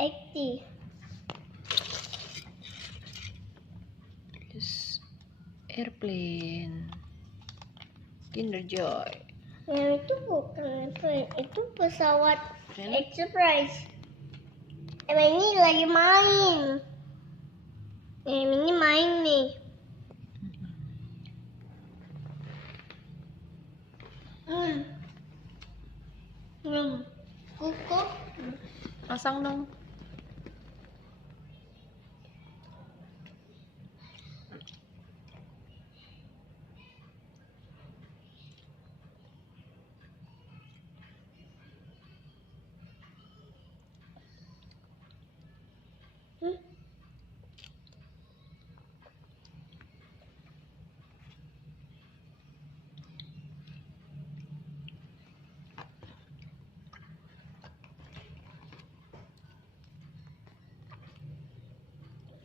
80. Yes. Airplane. Kinder Joy. Yang itu bukan airplane, itu pesawat Express. Ini lagi main. Ini main nih. Kuku. Pasang dong.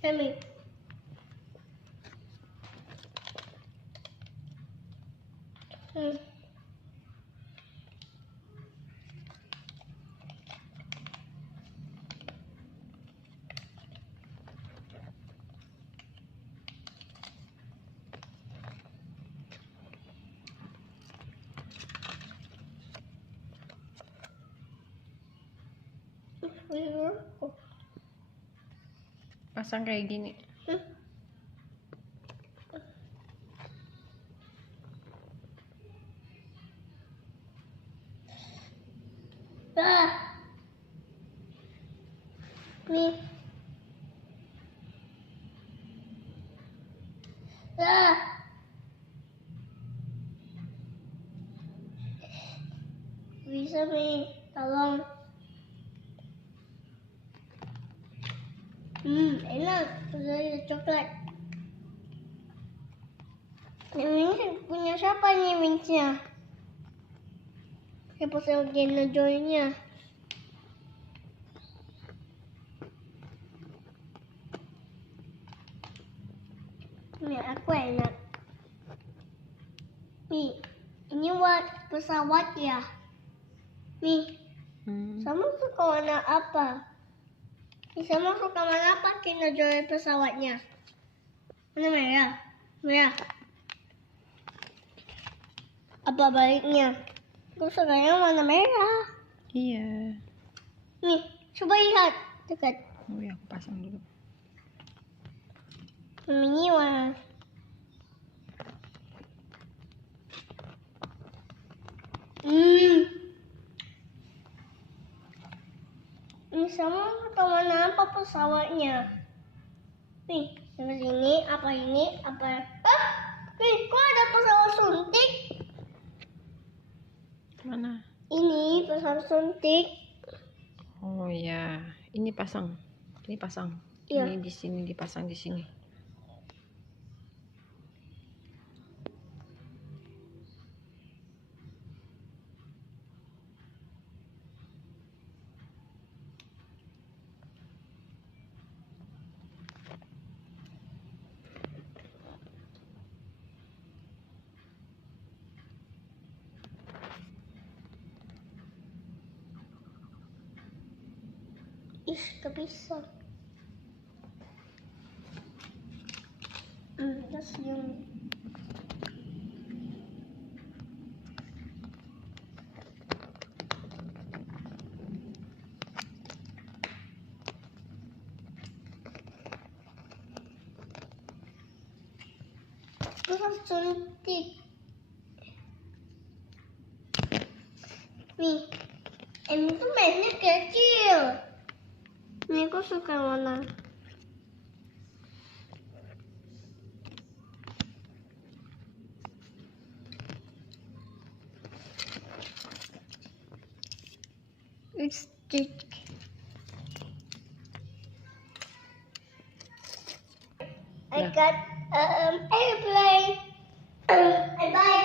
Semi. Pasang kayak gini. Nih. Bisa nih, tolong. Enak, udah ada coklat. Ini punya siapa nih minchnya? Siapa Kinder Joy-nya? Ini aku enak. Nih, ini buat pesawat ya. Nih, sama suka warna apa? Sama suka warna apa Kinder Joy pesawatnya? Warna merah. Merah. Apa baliknya? Aku sukanya warna merah. Iya. Nih, coba lihat dekat. Oh ya, aku pasang dulu. Ini warna. Ini sama suka warna apa pesawatnya? Nih, dari sini, apa ini, apa? Nih, kok ada pesawat suntik? Mana? Ini pesawat suntik. Oh ya, ini pasang. Ini pasang. Iya. Ini di sini dipasang di sini. Ih, gak bisa. Terus yang pesawat suntik. Nih, ini tuh mainnya kecil. Nih, aku suka warna. It's stick. I got airplane. I buy